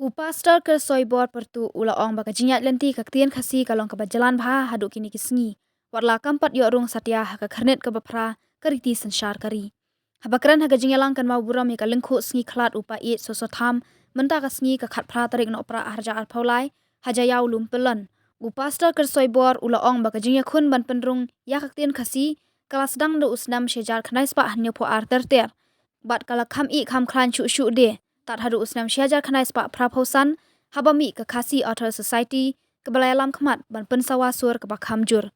Upastar ke soibor pertu ula ong baka jinyat lenti kaktien khasi kalong ka bajalan bha hadu kini kisngi. Warla kampat yo rung satya haka kernet ke bapra kariti sensyar kari. Habakran haga jinyalang kan mau buram ka lengku sngi klat upa it sosotham menta ka sngi ka khat pra tarik no pra harja al paulai haja yaw lum pelan. Upastar ke soibor ula ong baka jinya khun ban penrung ya ka ktien khasi kala sedang do usnam shejar khnai spa hanyo po ar terter. Bat kala kham i kham klan chu shu de. Tat hadu usnam syajar kanai spak praposan habami ke kasi Author Society ke balai alam kemat ban pensawa sur ke bakham jur.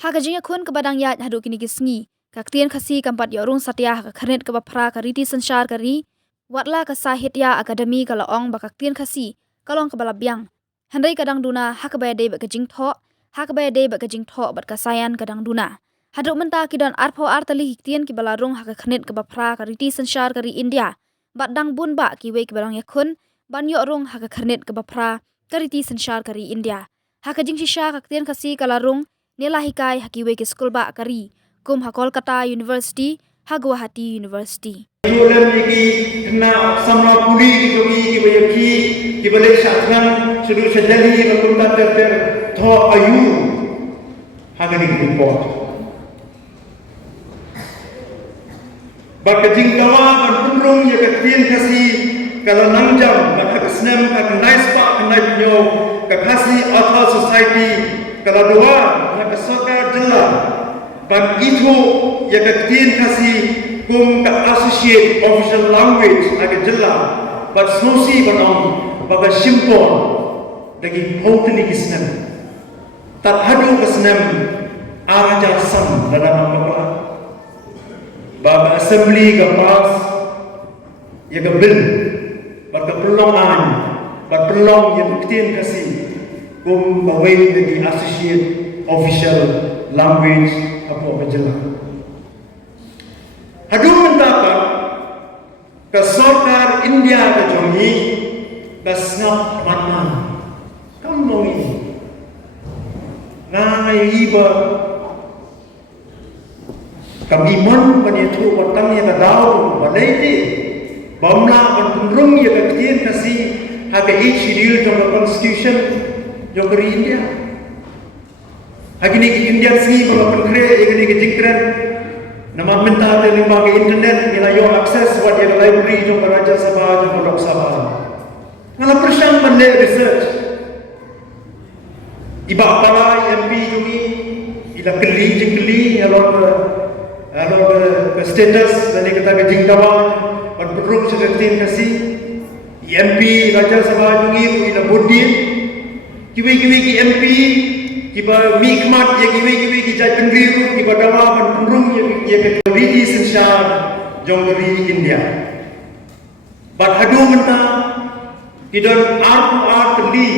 Hagajinya kun ke badang yat hadu kini kisngi kaktien kasi kampat yorung satya ke kernet ke bapra ke riti sensyar kari watla ke sahitya akademi ke laong bakaktien kasi kalong ke balabyang. Handai kadang duna hakabaya de bak kejing tho hakabaya de bak kejing tho bat kasayan kadang duna. Hadu menta kidan arpo artali hiktien ki balarung haka kernet ke bapra ke riti sensyar kari India. Bat dang bun ba ki wei ki barang yakun ban yo rung haka kernet ke bapra kariti sensyar kari India haka jing shisha kaktien kasi kalarung nila hikai haki wei ki skul ba kari kum ha Kolkata University ha Guwahati University Jualan lagi kena sama puli di bagi di bayaki di balik syatran seluruh sejali berkuntat ter tho ayu haka ni report. Baka jingkawa kan pundrung ya katin kasi kalau nangjam baka kesnem ka nice pa kanai pinyo ka kasi Author Society kalau dua na kasoka jela ban itu ya katin kasi kum ka associate official language aga jela bat snosi banong baka simpon lagi hotni kisnem tat hadu kesnem araja sam dalam makla Baba assembly ka pass ya ka bill bat ka pelong an bat pelong ya buktiin kasi kum bawai di associate official language apo bajala hadu mentaka ka sarkar India ka jongi ka snap matna kam mongi ngai iba kami mon panitu watang ya kadau balai bamla bandrung ya kaktien kasi haga each schedule trong constitution jo kari India agini ki India si bala pankre agini ki jikran nama minta te limba ke internet nila yo access what ya library jo Rajya Sabha jo Lok Sabha ngala persyang mande research iba pala MP jungi ila keli jingkeli alor status dari kata kejing dawan berperum seketin kasi MP Rajya Sabha jungi ila bodin kiwi ki MP kiba mikmat ya kiwi ki jai pendiri kiba dawa berperum ya ke ridi sensyar jongri India bat hadu menta kidon art teli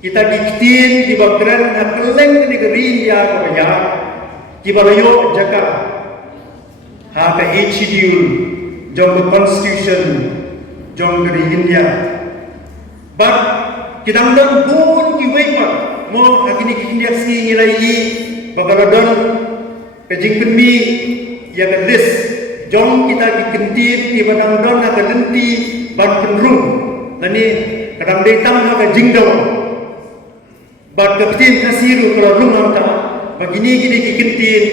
kita dikitin kiba keren hakeleng ni ke India kaya kiba layo jaka ha ka schedule jong the constitution jong dari India but kidang don bun ki weipa mo hakini ki India si ngilai bagaladon kejing kendi ya ka list jong kita ki kentit ki badang don ha ka lenti ban penrung nani kadang detang ha ka jingdaw but kapten kasiru kalau rumah ta begini gini kikintin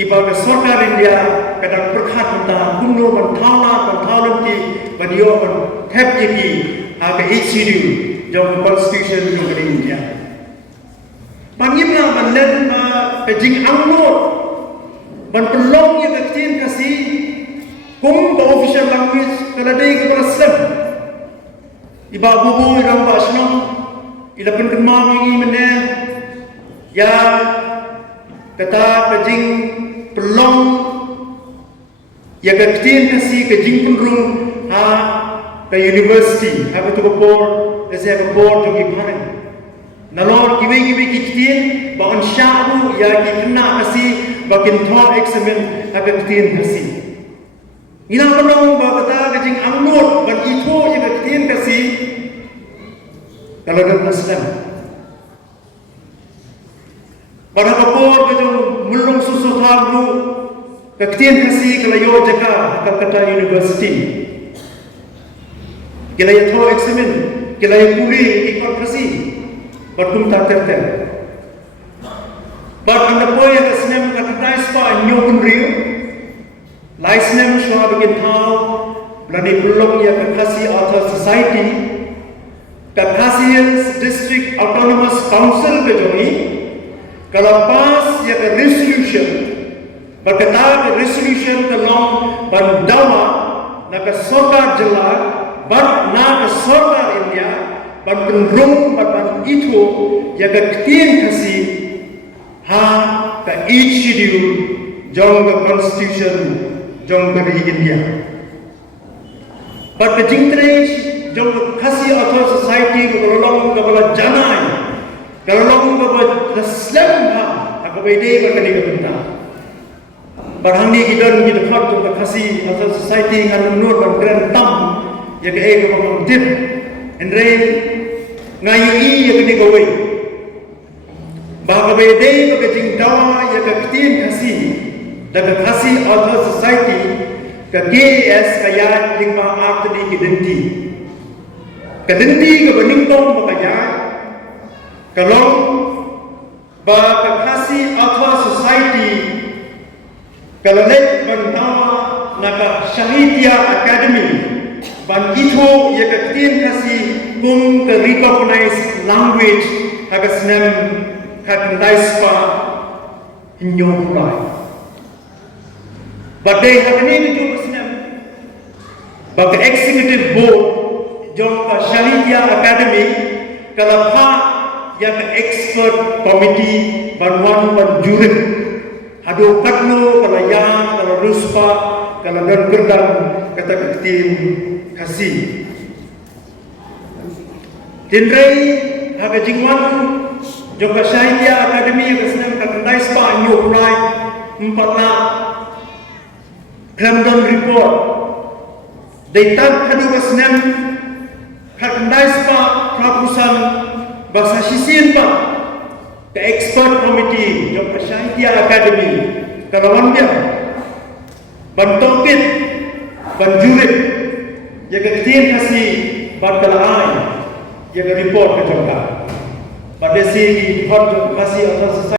ibaga sarkar India kadang perkhat menta kumno man thalan ki badio man thep ki aga HCD jong constitution jong India pangimna man len ma pejing angno ban pelong ya kapten kasi kum ba official language kala dei ke parasem iba bubu ram ba snong ila pen kemam ini mene ya kata kejing pelong ya kejing kasi kejing penrung ha ke university ha betul board ese ke board jo gibaran nalor kiwi kejing ba on syahu ya ki kena kasi bakin tho examen ha kejing kasi ina pelong ba kata kejing angnot ban itu ya kejing kasi kalau dalam Islam pada kapor ke mulung susu tharu ke ketien kasi kalau yo jaka kata university kilai tho eksamen, kilai puli ikut kasih, berkum tak terter. But on the point of the snem katai spa nyokun riu, lai snem shwa bikin thau, blani bulok ya kakasi author society, kakasi district autonomous council bejongi, kalau pas ya ke resolution, berkata ke resolution kelong bandawa, nak sorkar jelas, bat nak sorkar India, bat penrung bat itu ya ke tien kasih. Ha, the each schedule, jong the constitution, jong the India. But the jingtre, jong the kasi author society, kalong kabala janai, kalong kabala the slam ha, akabay day bakani kabunta. Barhani gidan gid khot jong the kasi author society ngan nur ban grand tam, ya ke ek kabang dip, and rain ngayi ya kini gawai. Bahawa bedai bekerja dawa ya kekitin kasih dan kasih author society ke KS kaya lingma arti kedenti ke beningkong makanya kalau kasih author society kalau let bandawa nak Shahidya Academy ban itu ya kekitin kasih kum ke recognize language hagas nem Kakandai spa inyong kulay. But they have named to Muslim. But the executive board, jong ka Shahidya Academy, kalapha yang expert committee banwan ban jurid. Hado katno kalayan, kala ruspa, kala dan kerdam kata ketim kasih. Tindrai haga jingwan Jika Shahidya Academy yang senang kakandai spa nyurai empatna London report. Data hadu senang kakandai spa prapusan bahasa sisin pa ke expert committee jika Shahidya Academy kalawan dia bantopit banjurit jaga ketin kasih bantalaan jaga report ke jangka. Pada segi hot masih atas